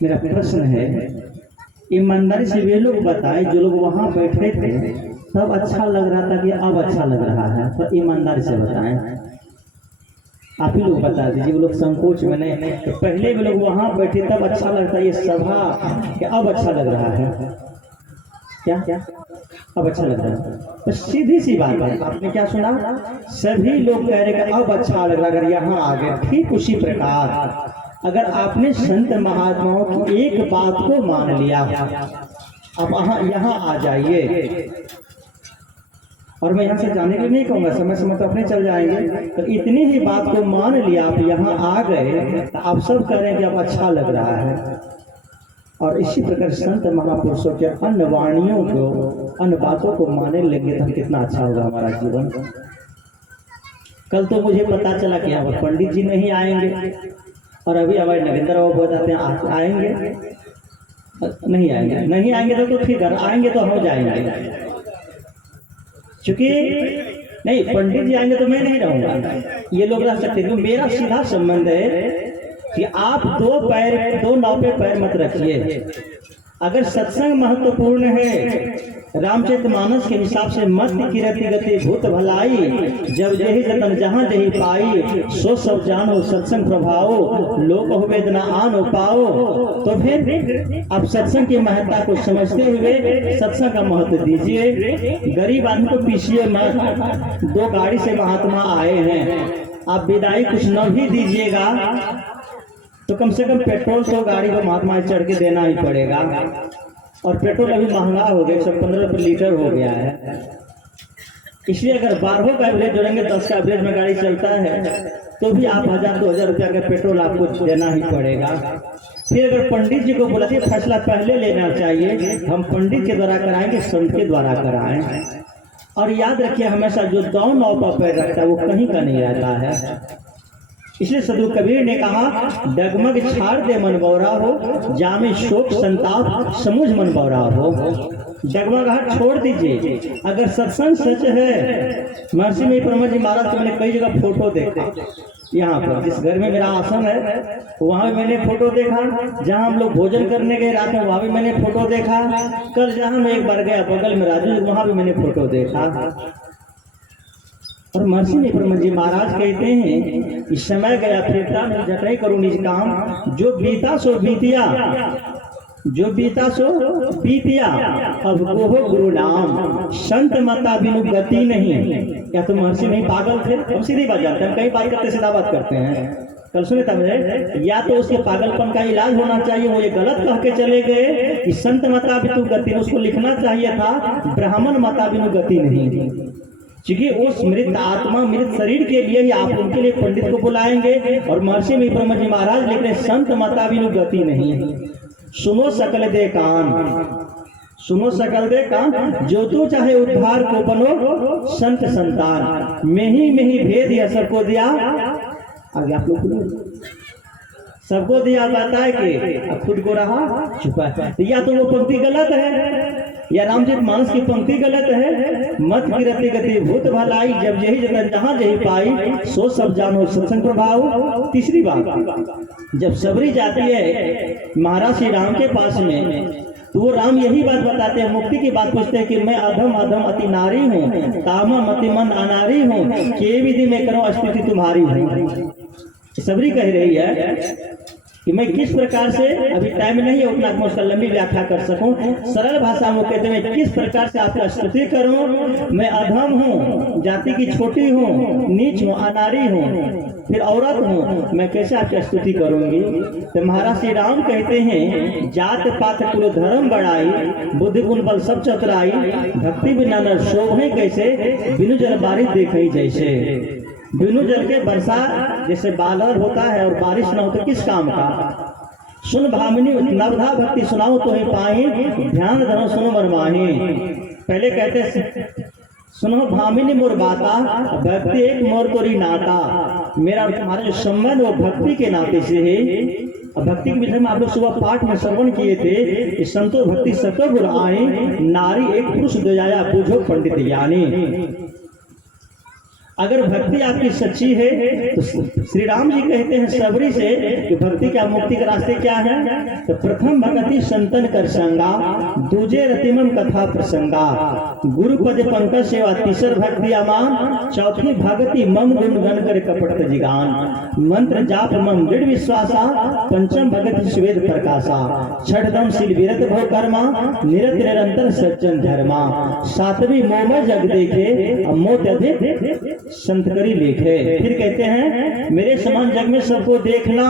मेरा प्रश्न है, ईमानदारी से वे लोग बताए जो लोग वहां बैठे थे तब अच्छा लग रहा था कि अब अच्छा लग रहा है? तो ईमानदारी से बताएं, आप ही लोग बता दीजिए। वो लोग संकोच में नहीं, तो पहले वे लोग वहां बैठे तब अच्छा लगता है ये सभा, कि अब अच्छा लग रहा है? क्या क्या अब अच्छा लग रहा है? तो सीधी सी बात है, आपने क्या सुना? सभी लोग कह रहे कि अब अच्छा लग रहा है अगर यहाँ आ गए। ठीक उसी प्रकार अगर आपने संत महात्माओं की एक बात को मान लिया, अब यहाँ आ जाइए, और मैं यहाँ से जाने के लिए नहीं कहूँगा, समय समय तो अपने चल जाएंगे, तो इतनी ही बात को मान लिया, आप यहाँ आ गए तो आप सब कह रहे हैं कि अब अच्छा लग रहा है। और इसी प्रकार संत महापुरुषों के अन्य वाणियों को, अन्य बातों को मानने लगे तो कितना अच्छा होगा हमारा जीवन। कल तो मुझे पता चला कि अब पंडित जी नहीं आएंगे, और अभी हमारे नरेंद्र बाबू बताते हैं आएंगे, नहीं आएंगे, नहीं आएंगे तो ठीक है, आएंगे तो हो जाएंगे, क्योंकि नहीं पंडित जी आएंगे तो मैं नहीं रहूंगा, ये लोग रह सकते। क्योंकि मेरा सीधा संबंध है कि आप दो नाव पे पैर मत रखिए। अगर सत्संग महत्वपूर्ण है, रामचरितमानस के हिसाब से मत किरति गति भूत भलाई, जब जही जतन जहाँ जही पाई, सो सब जानो सत्संग प्रभाओ, लोक हो वेदना आन पाओ। तो फिर आप सत्संग की महत्ता को समझते हुए सत्संग का महत्व दीजिए। गरीब आदमी को पीछिए मत। दो गाड़ी से महात्मा आए हैं, आप विदाई कुछ न भी दीजिएगा तो कम से कम पेट्रोल तो गाड़ी को महात्मा चढ़ के देना ही पड़ेगा, और पेट्रोल अभी महंगा हो गया, 115 रुपये लीटर हो गया है। इसलिए अगर 12 का एवरेज जोड़ेंगे, 10 का एवरेज में गाड़ी चलता है, तो भी आप 1000-2000 रुपया का पेट्रोल आपको देना ही पड़ेगा। फिर अगर पंडित जी को बोला फैसला पहले लेना चाहिए, हम पंडित के द्वारा कराएंगे, संत के द्वारा कराएं। और याद रखिए हमेशा जो दो नाव पर पैर रखता है वो कहीं का नहीं रहता है। इसलिए सदगुरु कबीर ने कहा, डगमग छाड़ दे मन बौरा हो, जामे शोक संताप समुझ मन बौरा हो। डगमगाहट छोड़ दीजिए। अगर सत्संग सच है, महर्षि में ब्रह्मा जी महाराज को मैंने कई जगह फोटो देखा, यहाँ पर जिस घर में मेरा आसन है वहाँ भी मैंने फोटो देखा, जहाँ हम लोग भोजन करने गए रात में वहाँ भी मैंने फोटो देखा, कल जहाँ मैं एक बार गया बगल में राजू वहाँ भी मैंने फोटो देखा। और महर्षि ब्रह्मा जी महाराज कहते हैं कि समय गया फिरता नहीं, जतई करूँ निज काम, जो बीता सो बीतिया, जो बीता सो बीतिया, अब वो हो गुरु नाम, संत मता बिनु गति नहीं। क्या तो महर्षि नहीं पागल थे? हम सीधी बात जानते हैं, कई बात करते सीधा बात करते हैं। कल सुने तब या तो उसके पागलपन का इलाज होना चाहिए, वो ये गलत कह के चले गए कि संत मता बिनु गति, उसको लिखना चाहिए था ब्राह्मण मता बिनु गति नहीं, क्योंकि उस मृत आत्मा मृत शरीर के लिए ही आप उनके लिए पंडित को बुलाएंगे। और महर्षि में ब्रह्मा जी महाराज लिख रहे संत मता बिनु गति नहीं। सुनो सकल दे कान, सुनो सकल दे कान, जो तू चाहे उद्धार को बनो संत संतान, में ही भेद या सबको दिया। आगे आप लोग सबको दिया जाता है कि खुद को रहा छुपा। या तो वो पंक्ति गलत है, या रामचरितमानस की पंक्ति गलत है। मत किरति गति भूत भलाई, जब यही जगह जहाँ जही पाई, सो सब जानो सत्संग प्रभाव। तीसरी बात, जब सबरी जाती है महाराज श्री राम के पास में, तो वो राम यही बात बताते हैं, मुक्ति की बात पूछते हैं कि मैं अधम अधम अति नारी हूँ, तामा मति मन अनारी हूँ, के विधि में करो स्तुति तुम्हारी हूँ। सबरी कह रही है कि मैं किस प्रकार से, अभी टाइम नहीं है उतना मैं उसका लंबी व्याख्या कर सकूं, सरल भाषा में कहते हैं किस प्रकार से आपका स्तुति करूं। मैं अधम हूं, जाति की छोटी हूं, नीच हूं, अनारी हूं, फिर औरत हूं, मैं कैसे आपकी स्तुति करूंगी। तो महाराज श्री राम कहते हैं, जात पात कुल धर्म बढ़ाई, बुद्धि गुण बल सब चतुराई, भक्ति बिना न शोभे कैसे, बिनु जल बारिश देखे जैसे। बिनु जल के वर्षा जैसे बादल होता है और बारिश न हो तो किस काम का। सुन भामिनी नवधा भक्ति सुनाओ तो ही पाई, ध्यान धरो सुनो मरमाही। पहले कहते सुनो भामिनी मोर बाता, भक्ति एक मोर तोरी नाता। मेरा और तुम्हारा जो संबंध वो भक्ति के नाते से है। भक्ति के विषय में आप लोग सुबह पाठ में श्रवण किए थे कि संतो भक्ति सतो गुर आए, नारी एक पुरुष दयाया बुझो पंडित ज्ञानी। अगर भक्ति आपकी सच्ची है तो श्री राम जी कहते हैं सबरी से कि भक्ति का मुक्ति के रास्ते क्या है। तो प्रथम भक्ति संतन कर संगा, दूजे रतिमम कथा प्रसंगा, गुरु पद पंकज सेवा, तीसर भक्ति अमान, चौथी भक्ति मम गुण गण कर कपट जिगान, मंत्र जाप मम दृढ़ विश्वासा, पंचम भगति स्वेद प्रकाशा, छठदम शील विरत भव कर्मा, निरत निरंतर सज्जन धर्मा, सातवीं मोम जग देखे मोत अधिक संत करी लेखे। फिर कहते हैं मेरे समान जग में सबको देखना,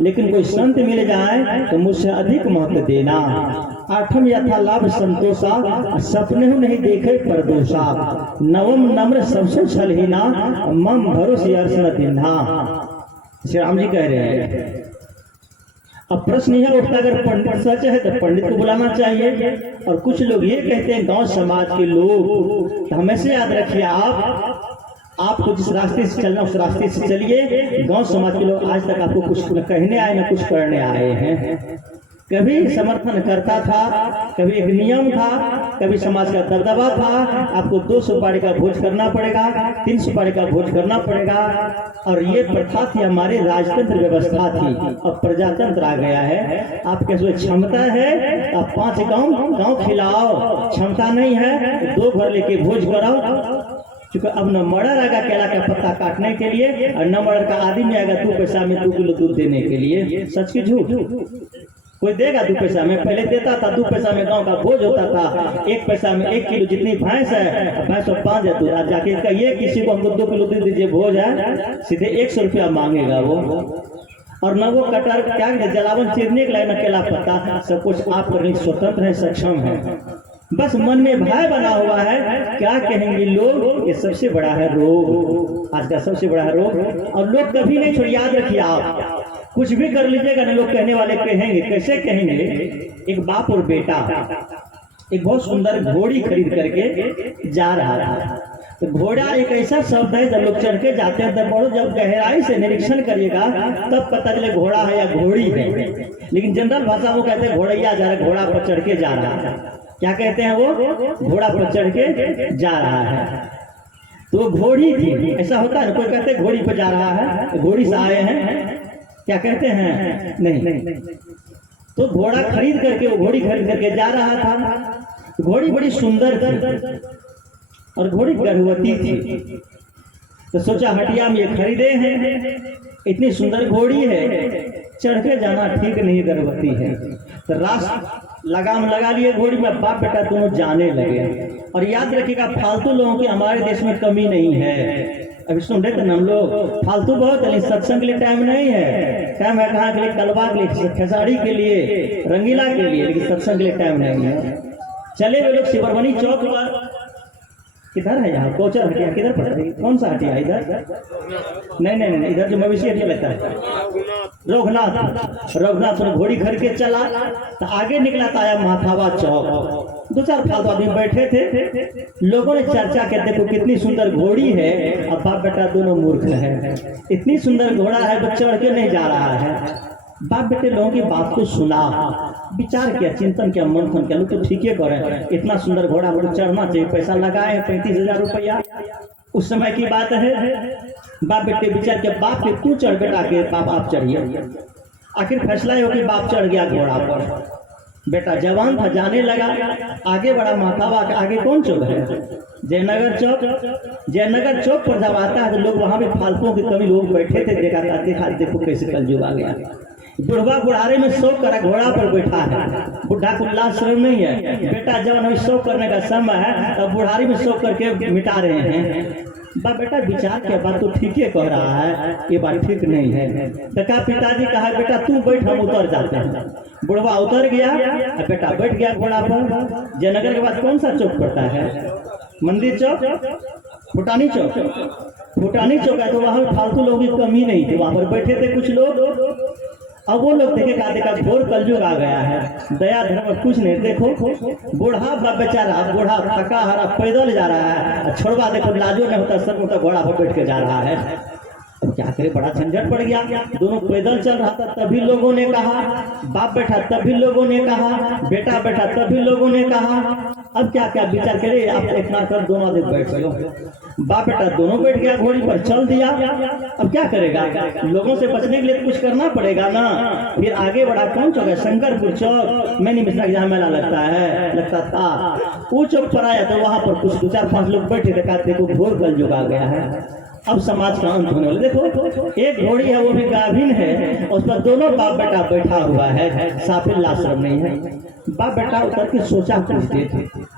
लेकिन कोई संत मिल जाए तो मुझसे अधिक महत्व देना। आठम यथा लाभ संतोषा, सपने नहीं देखे परदोषा, नवम नम्र सबसे छलहीना, मम भरोसे अर्श न दिन्हा। श्री राम जी कह रहे हैं। अब प्रश्न यह उठता, अगर पंडित सच है तो पंडित को बुलाना चाहिए। और कुछ लोग ये कहते हैं गांव समाज के लोग, तो हमेशा याद रखिए आपको जिस रास्ते से चलना उस रास्ते से चलिए। गांव समाज के लोग आज तक आपको कुछ न कहने आए न कुछ करने आए हैं। कभी समर्थन करता था, कभी एक नियम था, कभी समाज का दबदबा था, आपको 2 सुपारी का भोज करना पड़ेगा, 3 सुपारी का भोज करना पड़ेगा। और ये प्रथा थी, हमारी राजतंत्र व्यवस्था थी। अब प्रजातंत्र आ गया है। आपके जो क्षमता है आप 5 गांव खिलाओ, क्षमता नहीं है 2 घर लेके भोज कराओ। क्योंकि अब न मर्डर आएगा केला का पत्ता काटने के लिए, और न मर्डर का आदमी आएगा 2 पैसा में 2 किलो दूध देने के लिए। सच की झूठ? कोई देगा 2 पैसा में? पहले देता था 2 पैसा में गांव का भोज होता था। 1 पैसा में 1 किलो, जितनी भैंस है भैंस 5 है दूध। आज जाके कहिए किसी को हमको 2 किलो दूध दीजिए भोज है, सीधे 100 रुपया मांगेगा वो। और न वो कटर क्या जलावन चीरने के लिए न केला पत्ता, सब कुछ आप करने स्वतंत्र है, सक्षम है। बस मन में भय बना हुआ है, क्या कहेंगे लोग। ये सबसे बड़ा है रोग, आज का सबसे बड़ा है रोग। और लोग कभी नहीं छोड़, याद रखिए आप कुछ भी कर लीजिएगा ना, लोग कहने वाले कहेंगे। कैसे कहेंगे? एक बाप और बेटा एक बहुत सुंदर घोड़ी खरीद करके जा रहा था। तो घोड़ा एक ऐसा शब्द है, जब लोग चढ़ के जाते हैं तब बहुत, जब गहराई से निरीक्षण करिएगा तब पता चले घोड़ा है या घोड़ी है। लेकिन जनरल भाषा वो कहते हैं घोड़ैया जा रहा है, घोड़ा पर चढ़ के जा रहा है। क्या कहते हैं वो? घोड़ा पर चढ़ के जा रहा है। तो घोड़ी थी, ऐसा होता है। कोई कहते हैं घोड़ी पर जा रहा है, घोड़ी से आए हैं, क्या कहते हैं? नहीं। तो घोड़ा खरीद करके, वो घोड़ी खरीद करके जा रहा था। घोड़ी बड़ी सुंदर थी और घोड़ी गर्भवती थी। तो सोचा हटिया में ये खरीदे हैं, इतनी सुंदर घोड़ी है, चढ़ के जाना ठीक नहीं, गर्भवती है। तो लगाम लगा लिए घोड़ी में, बाप बेटा दोनों जाने लगे। और याद रखिएगा फालतू लोगों की हमारे देश में कमी नहीं है। अभी सुन रहे थे हम लोग, फालतू बहुत है, सत्संग के लिए टाइम नहीं है। टाइम है कहाँ के लिए? कलवा के लिए, खेसाड़ी के लिए, रंगीला के लिए, लेकिन सत्संग के लिए टाइम नहीं है। चले वे लोग सिबरमणि चौक पर। किधर है यहाँ? कोचर हटिया किधर पड़ता है? कौन सा हटिया? इधर नहीं, इधर जो मवेशी हटिया लगता है रघुनाथ घोड़ी खरीद के चला। तो आगे निकला था आया माथावा चौक। 2-4 फालतू आदमी बैठे थे। लोगों ने चर्चा की, देखो कितनी सुंदर घोड़ी है, अब बाप बेटा दोनों मूर्ख है। इतनी सुंदर घोड़ा है, वो चढ़ के नहीं जा रहा है। बाप बेटे लोगों की बात को सुना, विचार किया, चिंतन किया, मंथन किया। लोग तो ठीक है करें, इतना सुंदर घोड़ा पर चढ़ना चाहिए, पैसा लगाए 35,000 रुपया, उस समय की बात है। बाप बेटे विचार किया, बाप के तू चढ़ बेटा के, बाप आप चढ़िए। आखिर फैसला हो कि बाप चढ़ गया घोड़ा पर। बेटा जवान था, जाने लगा। आगे बड़ा माथावा, आगे कौन चौक है? जयनगर चौक। जयनगर चौक पर जब आता है तो लोग वहां पे फालतुओं की कमी, लोग बैठे थे, देखो कैसे कलयुग आ गया। बुढ़वा बुढ़ारे में शौक करा, घोड़ा पर बैठा है। बुढ़ा को लाश शर्म नहीं है, बेटा जवान अभी शौक करने का समय है, तब बुढ़ारी में शौक करके मिटा रहे हैं। बाप बेटा विचार क्या, बात तो ठीक है कह रहा है, ये बात ठीक नहीं है। तो कहा पिताजी कहा बेटा तू बैठ, हम उतर जाते हैं। बुढ़वा उतर गया, बेटा बैठ गया घोड़ा पर। जयनगर के बाद कौन सा चौक पड़ता है? मंदिर चौक, फुटानी चौक। फुटानी चौक है तो वहां फालतू लोगों की कमी नहीं थी, वहां पर बैठे थे कुछ लोग। अब वो लोग देखे का देखा घोर कलयुग आ गया है, दया धर्म कुछ नहीं। देखो बूढ़ा बेचारा, बूढ़ा थका हारा पैदल जा रहा है, छोड़वा देखो लाजो नहीं होता, सब होता घोड़ा पर बैठ के जा रहा है। अब क्या करे, बड़ा झंझट पड़ गया। दोनों पैदल चल रहा था, तभी लोगों ने कहा। बाप बैठा तभी लोगों ने कहा, बेटा बैठा तभी लोगों ने कहा। अब क्या क्या विचार करे, आप एक ना कर दोनों आदमी बैठ चलो। बाप बेटा दोनों बैठ गया, घोड़ी पर चल दिया। अब क्या करेगा, लोगों से बचने के लिए कुछ करना पड़ेगा ना। फिर आगे बढ़ा, कौन चौक है, शंकरपुर चौक, मैंने मिश्रा जहाँ मेला लगता था, वो चौक पर आया तो वहां पर कुछ 2-4-5 लोग बैठे थे, कहते को घोर कल जुग आ गया है, अब समाज का अंत होने वाला। देखो एक घोड़ी है, वो भी गाभिन है, उस पर दोनों बाप बेटा बैठा हुआ है, साफिल आश्रम नहीं है। बाप बेटा उतर के सोचा पूछते थे,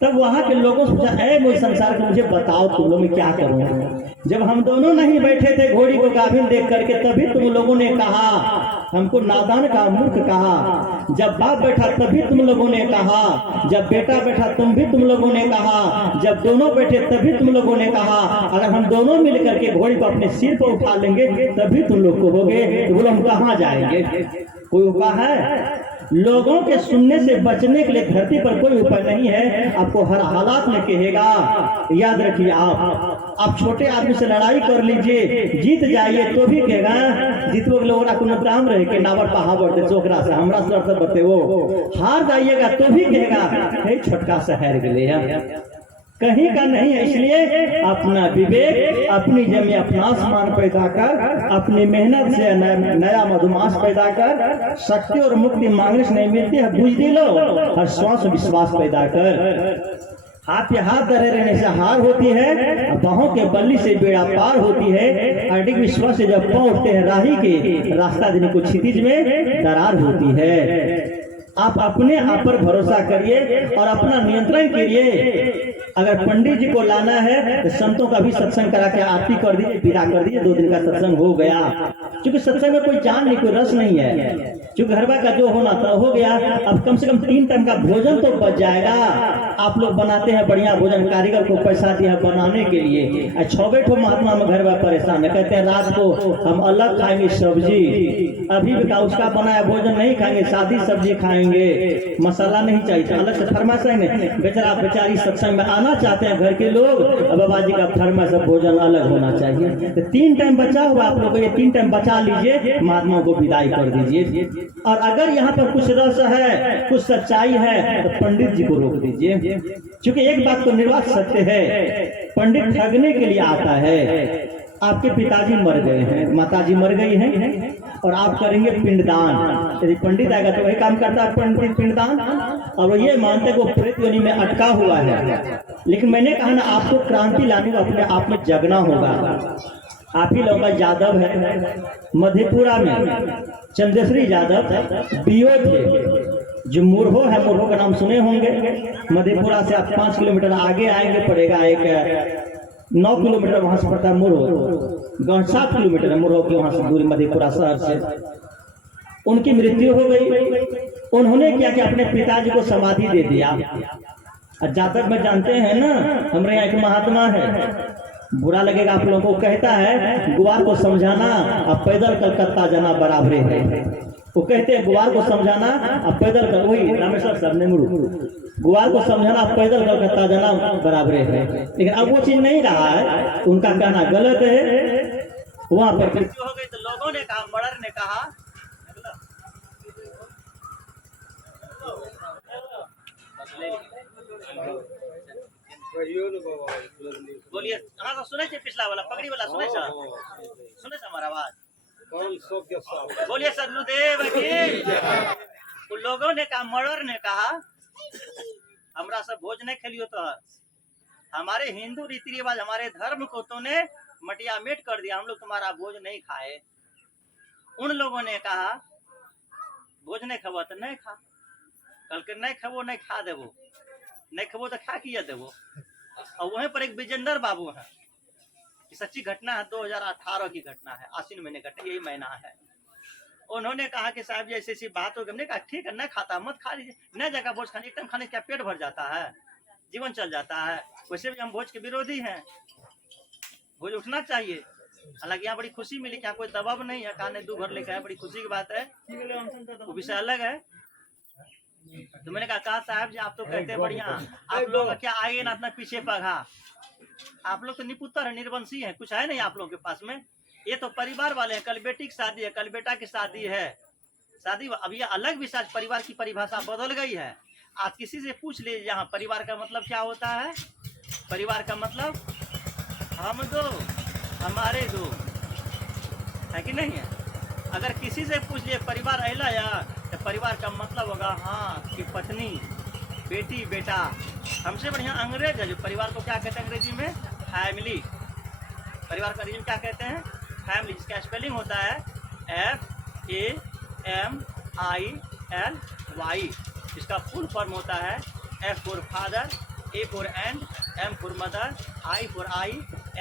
तब वहां के लोगों से पूछा, ऐ मुझे संसार को मुझे बताओ, तुम लोग मैं क्या करूं। जब हम दोनों नहीं बैठे थे घोड़ी को गाभिन देख करके, तभी तुम लोगों ने कहा, हमको नादान का मूर्ख कहा। जब बाप बैठा तभी तुम लोगों ने कहा, जब बेटा बैठा तुम भी तुम लोगों ने कहा, जब दोनों बैठे तभी तुम लोगों ने कहा, अगर हम दोनों मिल करके घोड़ी को अपने सिर पर उठा लेंगे तभी तुम लोग को होगे। तो बोलो हम कहाँ जाएंगे, कोई उपाय है? लोगों के सुनने से बचने के लिए धरती पर कोई उपाय नहीं है। आपको हर हालात में कहेगा, याद रखिए, आप छोटे आदमी से लड़ाई कर लीजिए, जीत जाइए तो भी कहेगा जीतवो के लोग नाम रहे के नावर पहा बढ़ते चोकरा से हमरा सर बते, वो हार जाइएगा तो भी कहेगा छोटका से हार गए, कहीं का नहीं है। इसलिए अपना विवेक, अपनी जमी अपना आसमान पैदा कर, अपनी मेहनत से नया मधुमास पैदा कर। शक्ति और मुक्ति मांगने से नहीं मिलती है, बुझ लो, हर श्वास विश्वास पैदा कर। हाथ पे हाथ धरे रहने से हार होती है, बाहों के बल्ली से बेड़ा पार होती है। अडिग विश्वास से जब पांव उठते हैं राही के, रास्ता देने को क्षितिज में दरार होती है। आप अपने आप पर भरोसा करिए और अपना नियंत्रण करिए। अगर पंडित जी को लाना है तो संतों का भी सत्संग करा के आरती कर दीजिए, विदा कर दीजिए, 2 दिन का सत्संग हो गया। क्योंकि सत्संग में कोई जान नहीं, कोई रस नहीं है, क्योंकि घरवा का जो होना था हो गया। अब कम से कम 3 टाइम का भोजन तो बच जाएगा। आप लोग बनाते हैं बढ़िया भोजन, कारीगर को पैसा दिया बनाने के लिए, 6 बैठो महात्मा में घरवा परेशान है, कहते हैं रात को हम अलग खाएंगे सब्जी, अभी भी उसका बनाया भोजन नहीं खाएंगे, सादी सब्जी खाएंगे, मसाला नहीं चाहिए, अलग से फरमाइश नहीं। बेचारा बेचारी सत्संग में आना चाहते हैं घर के लोग, बाबा जी का फरमाइश भोजन अलग होना चाहिए। तो 3 टाइम बचा हुआ, आप लोग ये 3 टाइम बचा लीजिए, महात्माओं को विदाई कर दीजिए। और अगर यहाँ पर कुछ रस है, कुछ सच्चाई है, तो पंडित जी को रोक दीजिए। क्योंकि एक बात तो निर्वाच सत्य है, पंडित ठगने के लिए आता है। आपके पिताजी मर गए हैं, माताजी मर गई हैं, और आप करेंगे पिंडदान। यदि पंडित आएगा तो वही काम करता है पंडित, पिंडदान। और वो ये मानते हैं वो प्रेत योनि में अटका हुआ है। लेकिन मैंने कहा ना, आपको क्रांति लाने को अपने आप में जगना होगा। आप ही लोगों का यादव है, मधेपुरा में चंद्रश्री यादव बीओ थे, जो मुरहो है, मुरहो का नाम सुने होंगे। मधेपुरा से आप 5 किलोमीटर आगे आएंगे, पड़ेगा एक 9 किलोमीटर वहां से पड़ता है मुरहो, 7 किलोमीटर है मुरहो की वहां से दूरी, मधेपुरा शहर से। उनकी मृत्यु हो गई। उन्होंने क्या किया, अपने पिताजी को समाधि दे दिया। जातक में जानते हैं ना, हमारे यहाँ एक महात्मा है, बुरा लगेगा आप लोगों को, कहता है गुआर को समझाना अब पैदल कलकत्ता जाना बराबरे है। वो कहते हैं गुआर को समझाना अब पैदल कर, वही रामेश्वर सर ने मुड़ू, गुआर को समझाना पैदल कलकत्ता जाना बराबरे है। लेकिन अब वो चीज नहीं रहा है, उनका कहना गलत है। वहां पर मृत्यु हो गई तो लोगों ने कहा, मर्डर ने कहा, बोलिए। हाँ तो सुने पिछला वाला पगड़ी वाला सुने हमारा आवाज, बोलिए सदनुदेव की। तो लोगों ने कहा, मर्डर ने कहा, हमरा सब भोज नहीं खेलियो तो हमारे हिंदू रीति रिवाज, हमारे धर्म को तूने मटिया मेट कर दिया, हम लोग तुम्हारा भोज नहीं खाए। उन लोगों ने कहा भोज नहीं खबो तो नहीं खा, कल के नहीं खबो नहीं खा देवो, नहीं खबो तो खा किया देवो। और वहीं पर एक विजेंद्र बाबू है, सच्ची घटना है, 2018 की घटना है, आश्विन महीने घटना, यही महीना है। उन्होंने कहा कि साहब जी ऐसी ऐसी बात हो गई। हमने कहा ठीक है, न खाता मत खा लीजिए, न जगह भोज खाने, एक टाइम खाने क्या पेट भर जाता है, जीवन चल जाता है। वैसे भी हम भोज के विरोधी हैं, भोज उठना चाहिए। हालांकि यहाँ बड़ी खुशी मिली, क्या कोई दबाव नहीं है, खाने 2 घर लेकर आए, बड़ी खुशी की बात है, वो विषय अलग है। तो मैंने कहा साहब जी आप तो कहते हैं बढ़िया, आप लोग क्या आगे ना अपना पीछे पगा, आप लोग तो निपुत्र है, निर्वंशी है, कुछ है नहीं आप लोग के पास में। ये तो परिवार वाले हैं, कल बेटी की शादी है, कल बेटा की शादी है, शादी अब ये अलग विषय, परिवार की परिभाषा बदल गई है। आज किसी से पूछ लीजिए यहाँ परिवार का मतलब क्या होता है। परिवार का मतलब हम दो हमारे दो, है कि नहीं है। अगर किसी से पूछ लिए परिवार अहला या, तो परिवार का मतलब होगा हाँ कि पत्नी बेटी बेटा। हमसे बढ़िया अंग्रेज है जो परिवार को क्या कहते हैं अंग्रेजी में, फैमिली। परिवार का अंग्रेजी में क्या कहते हैं, फैमिली, जिसका स्पेलिंग होता है FAMILY। इसका फुल फॉर्म होता है F for father, A for and, M for mother, I for I,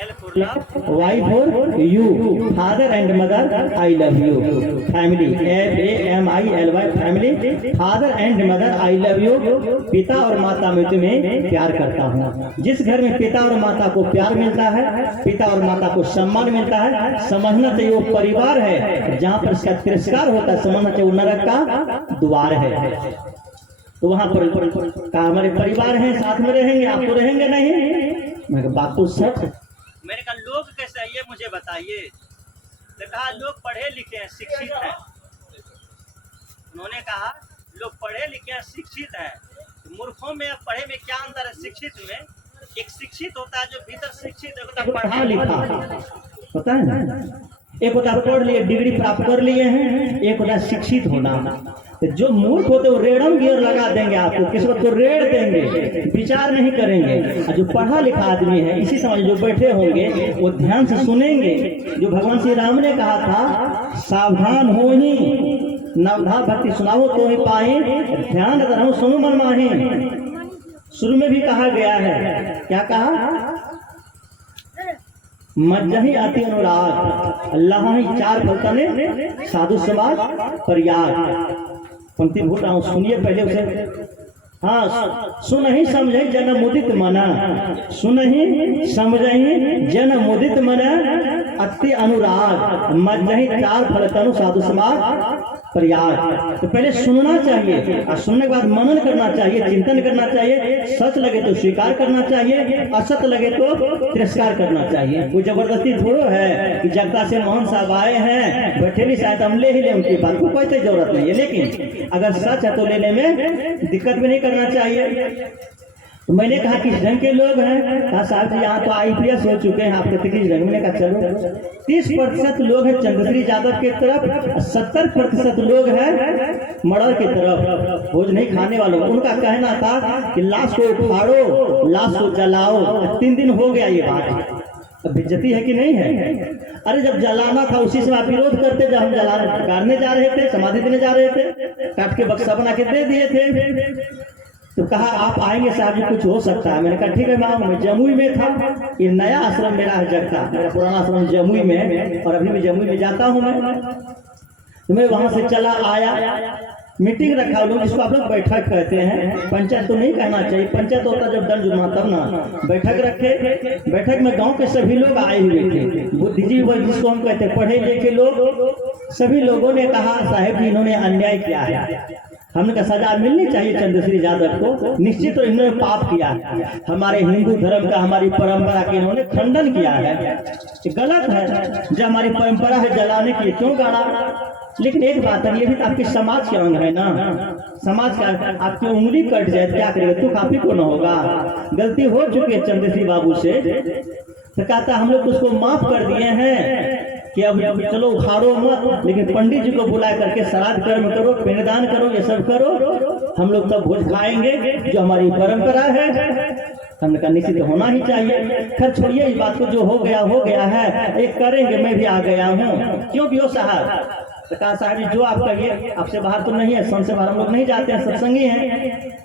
L for love, Y for you, father and mother, I love you. Family, FAMILY, family, father and mother, I love you. पिता और माता में तुम्हें प्यार करता हूँ। जिस घर में पिता और माता को प्यार मिलता है, पिता और माता को सम्मान मिलता है, समझना चाहिए वो परिवार है। जहाँ पर इसका तिरस्कार होता है, समझना चाहिए वो नरक का द्वार है। तो वहां पर कहा हमारे परिवार हैं, साथ में रहेंगे, आप तो रहेंगे नहीं। मैं बात तो सच। मैंने कहा लोग कैसे है ये मुझे बताइए। तो कहा लोग पढ़े लिखे हैं, शिक्षित हैं। उन्होंने कहा लोग पढ़े लिखे हैं, शिक्षित हैं। तो मूर्खों में पढ़े में क्या अंतर है शिक्षित में। एक शिक्षित होता है जो भीतर शिक्षित है, पढ़ा लिखा पता है ना। एक होता पढ़ लिए, डिग्री प्राप्त कर लिए हैं, एक होता शिक्षित होना। तो जो मूर्ख होते वो रेड़म गियर लगा देंगे आपको, किसी को तो रेड़ देंगे, विचार नहीं करेंगे। और जो पढ़ा लिखा आदमी है, इसी समझ जो बैठे होंगे वो ध्यान से सुनेंगे। जो भगवान श्री राम ने कहा था सावधान हो ही नवधा भक्ति सुनाओ तो ही पाए, ध्यान अगर हम सुनो मन माहे। शुरू में भी कहा गया है, क्या कहा, मज्जही अति अनुराग अल्लाह ही चार फलतने साधु समाज परियाग। पंक्ति भूल रहा हूँ, सुनिए पहले उसे। हाँ, सुनहि समझहि जन मुदित मना, सुनहि समझहि जन मुदित मना, अति अनुराग मज्जहि चार फलतनु साधु समाज परियाग। तो पहले सुनना चाहिए और सुनने के बाद मनन करना चाहिए, चिंतन करना चाहिए। सच लगे तो स्वीकार करना चाहिए, असत लगे तो तिरस्कार करना चाहिए। कोई जबरदस्ती थोड़ो है कि जगता से मोहन साहब आए हैं, बैठे नहीं, शायद हम ले ही ले उनकी बात को, कोई जरूरत नहीं है। लेकिन अगर सच है तो लेने में दिक्कत भी नहीं करना चाहिए। तो मैंने कहा किस रंग के लोग हैं, कहा साहब जी यहाँ तो IPS हो चुके हैं, आप कहते किस रंग में। कहा चलो 30% लोग हैं चंद्रश्री यादव की तरफ, 70% लोग हैं मर्डर की तरफ, भोज नहीं खाने वालों। उनका कहना था कि लाश को उखाड़ो, लाश को जलाओ। 3 दिन हो गया ये बात, अब बेइज्जती है कि नहीं है। अरे जब जलाना था उसी समय आप विरोध करते, जब हम गाड़ने जा रहे थे, समाधि देने जा रहे थे, काट के बक्सा बना के दे दिए थे। तो कहा आप आएंगे साहब जी, कुछ हो सकता है। मैंने कहा ठीक है मैं आऊँगा। मैं जमुई में था, ये नया आश्रम मेरा है जगता, मेरा पुराना आश्रम जमुई में है और अभी भी जमुई में जाता हूँ मैं। तो मैं वहां से चला आया, मीटिंग रखा लोग, जिसको आप लोग बैठक कहते हैं, पंचायत तो नहीं कहना चाहिए, पंचायत होता जब दंड जुर्मा तब ना। बैठक रखे, बैठक में गांव के सभी लोग आए हुए थे, बुद्धिजीवी जिसको हम कहते हैं, पढ़े लिखे लोग। सभी लोगों ने कहा साहेब जी इन्होंने अन्याय किया है, हमने कहा सजा मिलनी चाहिए चंद्रश्री यादव को। निश्चित तो इन्होंने पाप किया है, हमारे हिंदू धर्म का, हमारी परंपरा के इन्होंने खंडन किया है, गलत है। जब हमारी परंपरा है जलाने की, क्यों गाड़ा। लेकिन एक बात है, ये भी तो आपके समाज के अंग है ना। समाज का आपकी उंगली कट जाए क्या करेगा, तो काफी को न होगा। गलती हो चुकी है चंद्रश्री बाबू से, तो कहता हम लोग उसको माफ कर दिए हैं कि अब चलो उखाड़ो मत, लेकिन पंडित जी को बुला करके श्राद्ध कर्म करो, पिंडदान करो, ये सब करो, हम लोग तब भोज खाएंगे, जो हमारी परंपरा है। हमने कहा निश्चित होना ही चाहिए। खैर छोड़िए इस बात को, जो हो गया है, एक करेंगे। मैं भी आ गया हूँ, क्यों भी हो साहब। तो कहा साहब जी जो आप कहिए, आपसे बाहर तो नहीं है, संत से बाहर हम लोग नहीं जाते हैं, सत्संगी हैं।